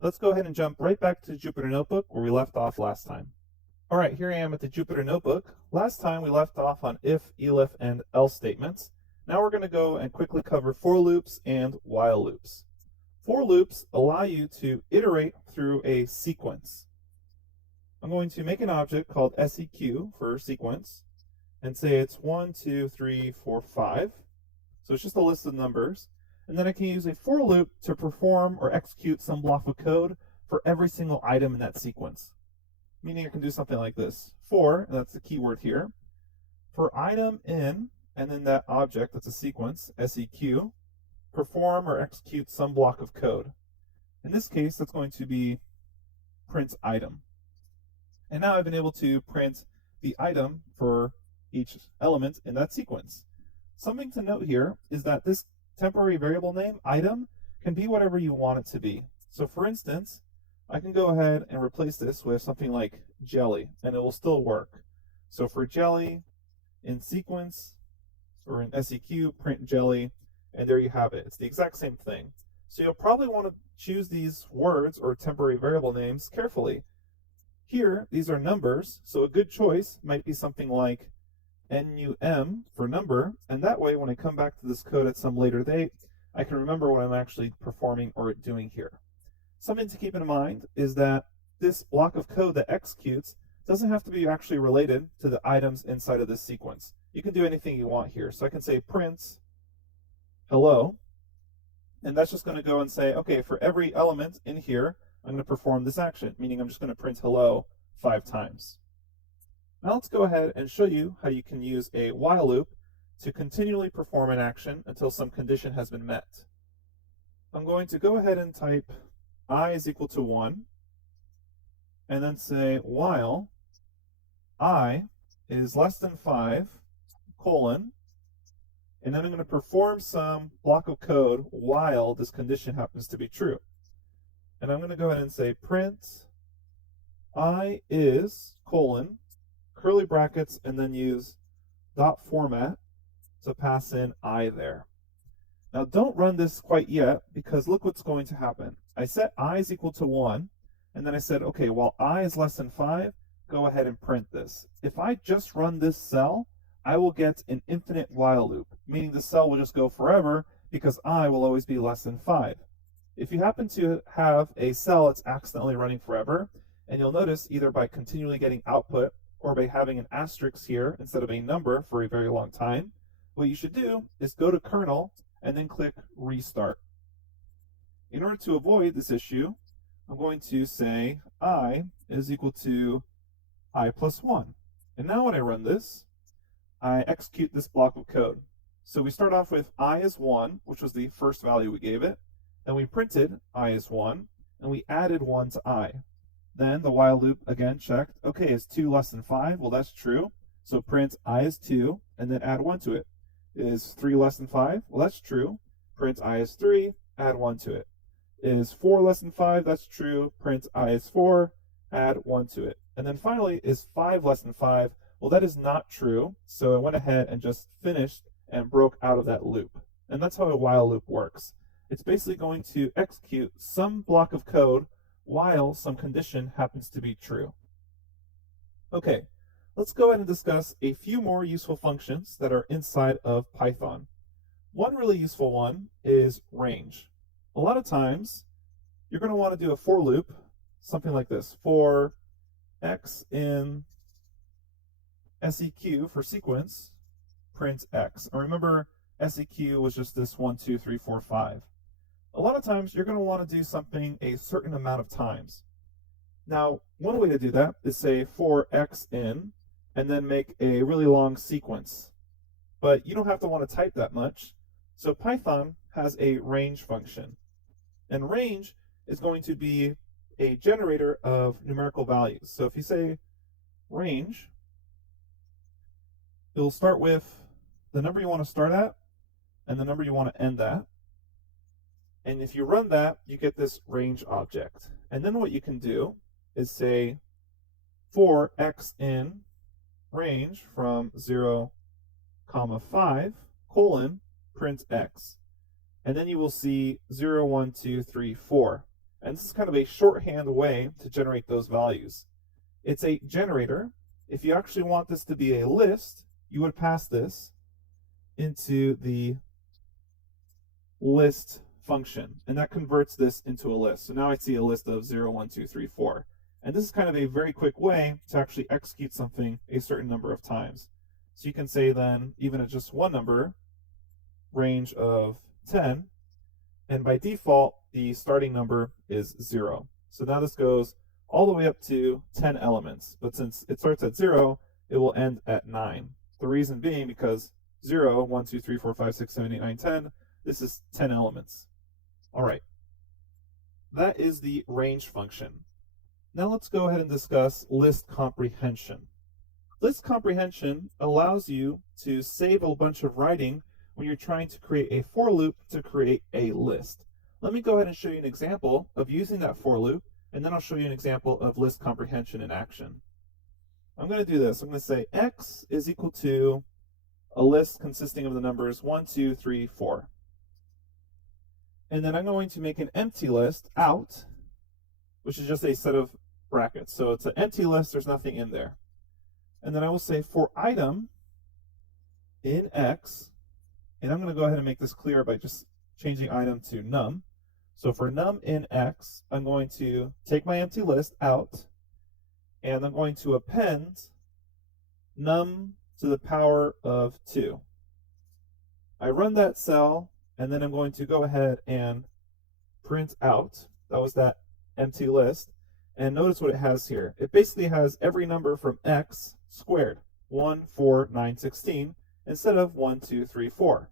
Let's go ahead and jump right back to Jupyter Notebook where we left off last time. All right, here I am at the Jupyter Notebook. Last time we left off on if, elif, and else statements. Now we're going to go and quickly cover for loops and while loops. For loops allow you to iterate through a sequence. I'm going to make an object called seq for sequence and say it's 1, 2, 3, 4, 5. So it's just a list of numbers. And then I can use a for loop to perform or execute some block of code for every single item in that sequence. Meaning I can do something like this. For, and that's the keyword here, for item in, and then that object, that's a sequence, seq, perform or execute some block of code. In this case, that's going to be print item. And now I've been able to print the item for each element in that sequence. Something to note here is that this temporary variable name, item, can be whatever you want it to be. So for instance, I can go ahead and replace this with something like jelly, and it will still work. So for jelly, in sequence, or in seq, print jelly, and there you have it. It's the exact same thing. So you'll probably want to choose these words or temporary variable names carefully. Here, these are numbers, so a good choice might be something like num for number, and that way when I come back to this code at some later date, I can remember what I'm actually performing or doing here. Something to keep in mind is that this block of code that executes doesn't have to be actually related to the items inside of this sequence. You can do anything you want here. So I can say print hello, and that's just going to go and say, okay, for every element in here, I'm going to perform this action, meaning I'm just going to print hello 5 times. Now let's go ahead and show you how you can use a while loop to continually perform an action until some condition has been met. I'm going to go ahead and type I is equal to 1, and then say while I is less than 5, colon, and then I'm going to perform some block of code while this condition happens to be true. And I'm going to go ahead and say print I is, colon, curly brackets, and then use dot format to pass in I there. Now don't run this quite yet, because look what's going to happen. I set I is equal to 1, and then I said, okay, while I is less than 5, go ahead and print this. If I just run this cell, I will get an infinite while loop, meaning the cell will just go forever because I will always be less than 5. If you happen to have a cell that's accidentally running forever, and you'll notice either by continually getting output or by having an asterisk here instead of a number for a very long time, what you should do is go to kernel and then click restart. In order to avoid this issue, I'm going to say I is equal to I plus 1. And now when I run this, I execute this block of code. So we start off with I is 1, which was the first value we gave it. Then we printed I is 1, and we added 1 to I. Then the while loop again checked, okay, is 2 less than 5? Well, that's true. So print I is 2, and then add 1 to it. Is 3 less than 5? Well, that's true. Print I is 3, add 1 to it. Is 4 less than 5? That's true. Print I is 4, add 1 to it. And then finally, is 5 less than 5? Well, that is not true. So I went ahead and just finished and broke out of that loop. And that's how a while loop works. It's basically going to execute some block of code while some condition happens to be true. Okay, let's go ahead and discuss a few more useful functions that are inside of Python. One really useful one is range. A lot of times, you're going to want to do a for loop, something like this, for x in seq for sequence, print x. And remember, seq was just this 1, 2, 3, 4, 5. A lot of times, you're going to want to do something a certain amount of times. Now, one way to do that is say for x in, and then make a really long sequence. But you don't have to want to type that much. So Python has a range function. And range is going to be a generator of numerical values. So if you say range, it'll start with the number you want to start at and the number you want to end at. And if you run that, you get this range object. And then what you can do is say for x in range from 0, 5, colon, print x. And then you will see 0, 1, 2, 3, 4. And this is kind of a shorthand way to generate those values. It's a generator. If you actually want this to be a list, you would pass this into the list function, and that converts this into a list. So now I see a list of 0, 1, 2, 3, 4. And this is kind of a very quick way to actually execute something a certain number of times. So you can say then, even at just one number, range of 10, and by default, the starting number is 0. So now this goes all the way up to 10 elements. But since it starts at 0, it will end at 9. The reason being because 0, 1, 2, 3, 4, 5, 6, 7, 8, 9, 10, this is 10 elements. All right. That is the range function. Now let's go ahead and discuss list comprehension. List comprehension allows you to save a bunch of writing when you're trying to create a for loop to create a list. Let me go ahead and show you an example of using that for loop, and then I'll show you an example of list comprehension in action. I'm going to do this. I'm going to say x is equal to a list consisting of the numbers 1, 2, 3, 4. And then I'm going to make an empty list out, which is just a set of brackets. So it's an empty list, there's nothing in there. And then I will say for item in x, and I'm going to go ahead and make this clear by just changing item to num. So for num in x, I'm going to take my empty list out, and I'm going to append num to the power of 2. I run that cell, and then I'm going to go ahead and print out. That was that empty list. And notice what it has here. It basically has every number from x squared, 1, 4, 9, 16, instead of 1, 2, 3, 4.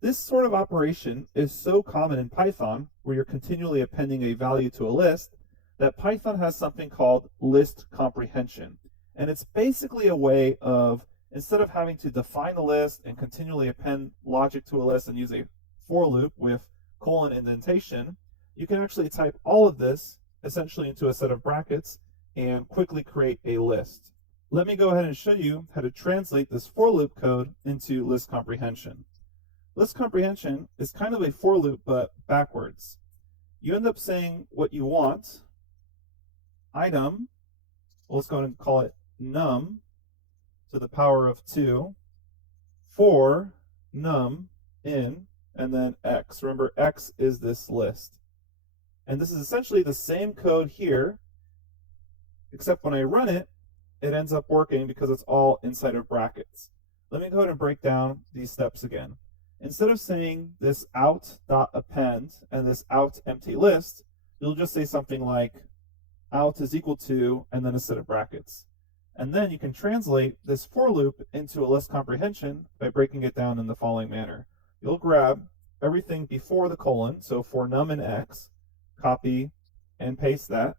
This sort of operation is so common in Python, where you're continually appending a value to a list, that Python has something called list comprehension. And it's basically a way of, instead of having to define a list and continually append logic to a list and use a for loop with colon indentation, you can actually type all of this essentially into a set of brackets and quickly create a list. Let me go ahead and show you how to translate this for loop code into list comprehension. List comprehension is kind of a for loop, but backwards. You end up saying what you want, item, well, let's go ahead and call it num to the power of 2, for num in, and then x. Remember, x is this list. And this is essentially the same code here, except when I run it, it ends up working because it's all inside of brackets. Let me go ahead and break down these steps again. Instead of saying this out.append and this out empty list, you'll just say something like out is equal to, and then a set of brackets. And then you can translate this for loop into a list comprehension by breaking it down in the following manner. You'll grab everything before the colon, so for num in x, copy and paste that,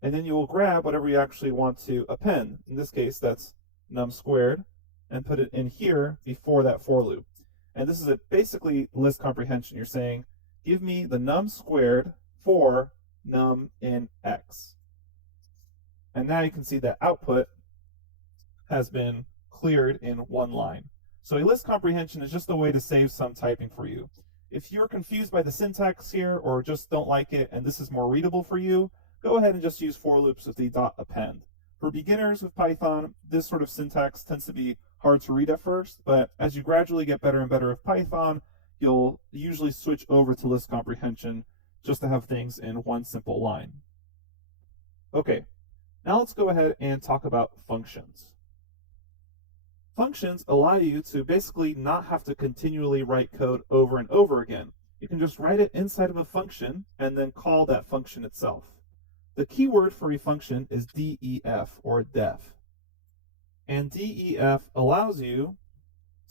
and then you will grab whatever you actually want to append. In this case, that's num squared, and put it in here before that for loop. And this is basically list comprehension. You're saying, give me the num squared for num in x. And now you can see that output has been cleared in one line. So a list comprehension is just a way to save some typing for you. If you're confused by the syntax here or just don't like it and this is more readable for you, go ahead and just use for loops with the .append. For beginners with Python, this sort of syntax tends to be hard to read at first, but as you gradually get better and better with Python, you'll usually switch over to list comprehension just to have things in one simple line. Okay, now let's go ahead and talk about functions. Functions allow you to basically not have to continually write code over and over again. You can just write it inside of a function and then call that function itself. The key word for a function is def or def. And def allows you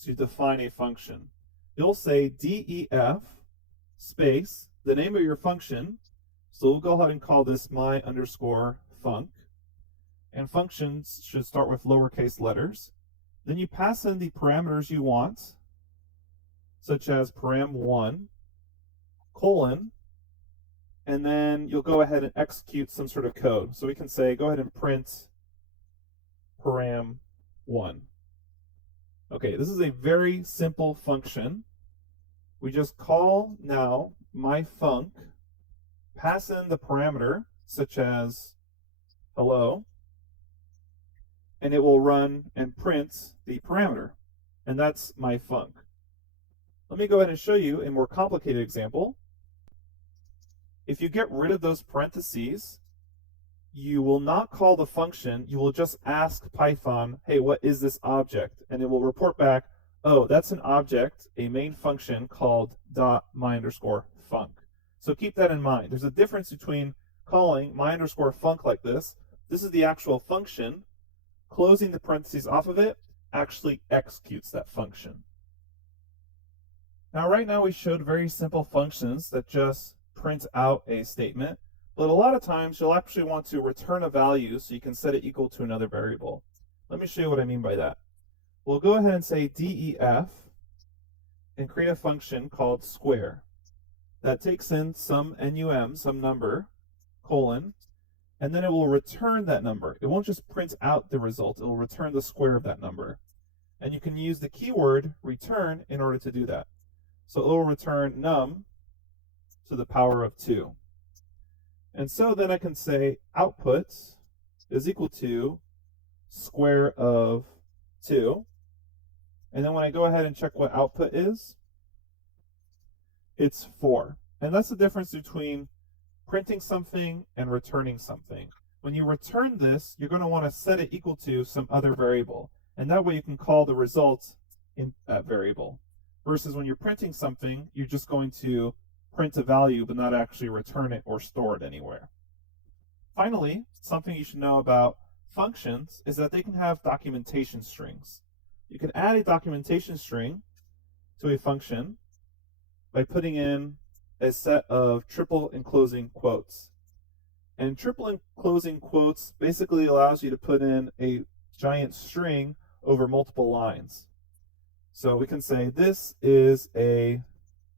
to define a function. You'll say def space the name of your function. So we'll go ahead and call this my_func. And functions should start with lowercase letters. Then you pass in the parameters you want, such as param1, colon, and then you'll go ahead and execute some sort of code. So we can say, go ahead and print param1. Okay, this is a very simple function. We just call now myfunc pass in the parameter, such as hello, and it will run and print the parameter. And that's my func. Let me go ahead and show you a more complicated example. If you get rid of those parentheses, you will not call the function, you will just ask Python, hey, what is this object? And it will report back, oh, that's an object, a main function called .my_func. So keep that in mind. There's a difference between calling my_func like this. This is the actual function. Closing the parentheses off of it actually executes that function. Now, right now we showed very simple functions that just print out a statement. But a lot of times you'll actually want to return a value so you can set it equal to another variable. Let me show you what I mean by that. We'll go ahead and say def and create a function called square that takes in some num, some number, colon, and then it will return that number. It won't just print out the result, it will return the square of that number. And you can use the keyword return in order to do that. So it will return num to the power of 2. And so then I can say output is equal to square of 2. And then when I go ahead and check what output is, it's 4. And that's the difference between printing something and returning something. When you return this, you're going to want to set it equal to some other variable. And that way you can call the result in that variable. Versus when you're printing something, you're just going to print a value but not actually return it or store it anywhere. Finally, something you should know about functions is that they can have documentation strings. You can add a documentation string to a function by putting in a set of triple enclosing quotes. And triple enclosing quotes basically allows you to put in a giant string over multiple lines. So we can say this is a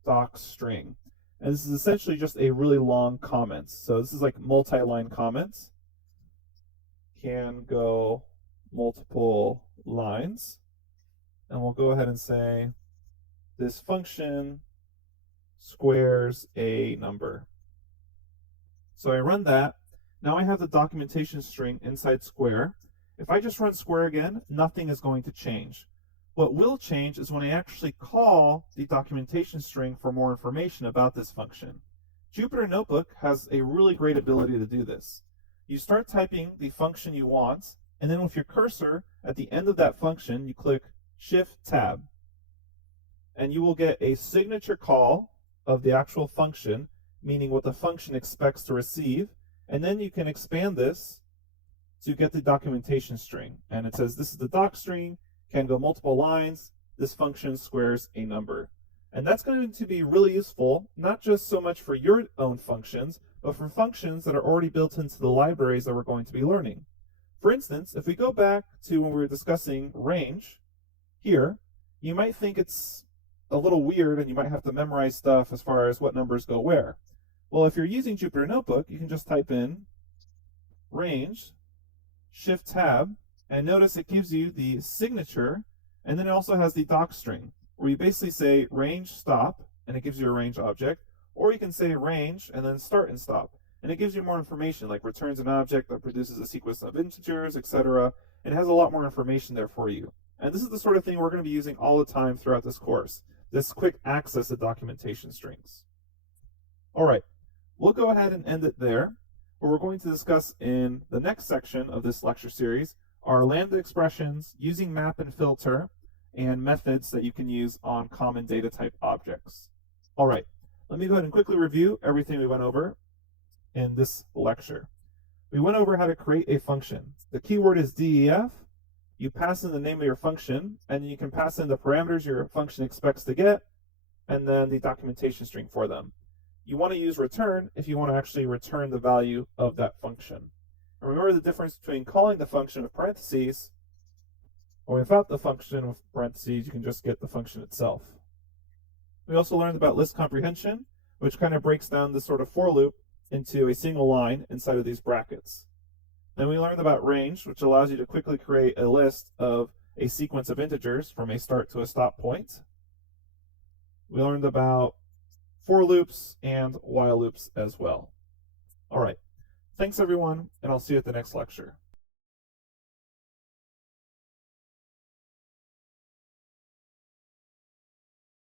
doc string. And this is essentially just a really long comment. So this is like multi-line comments. Can go multiple lines. And we'll go ahead and say this function squares a number. So I run that. Now I have the documentation string inside square. If I just run square again, nothing is going to change. What will change is when I actually call the documentation string for more information about this function. Jupyter Notebook has a really great ability to do this. You start typing the function you want, and then with your cursor at the end of that function, you click Shift-Tab. And you will get a signature call of the actual function, meaning what the function expects to receive, and then you can expand this to get the documentation string. And it says this is the doc string, can go multiple lines, this function squares a number. And that's going to be really useful, not just so much for your own functions, but for functions that are already built into the libraries that we're going to be learning. For instance, if we go back to when we were discussing range, here, you might think it's a little weird and you might have to memorize stuff as far as what numbers go where. Well, if you're using Jupyter Notebook, you can just type in range, Shift-Tab, and notice it gives you the signature, and then it also has the doc string, where you basically say range stop, and it gives you a range object, or you can say range and then start and stop, and it gives you more information, like returns an object that produces a sequence of integers, etc., and it has a lot more information there for you. And this is the sort of thing we're going to be using all the time throughout this course, this quick access to documentation strings. All right, we'll go ahead and end it there. What we're going to discuss in the next section of this lecture series are lambda expressions, using map and filter, and methods that you can use on common data type objects. All right, let me go ahead and quickly review everything we went over in this lecture. We went over how to create a function. The keyword is def. You pass in the name of your function, and you can pass in the parameters your function expects to get, and then the documentation string for them. You want to use return if you want to actually return the value of that function. And remember the difference between calling the function with parentheses, or without the function with parentheses, you can just get the function itself. We also learned about list comprehension, which kind of breaks down this sort of for loop into a single line inside of these brackets. Then we learned about range, which allows you to quickly create a list of a sequence of integers from a start to a stop point. We learned about for loops and while loops as well. All right. Thanks everyone, and I'll see you at the next lecture.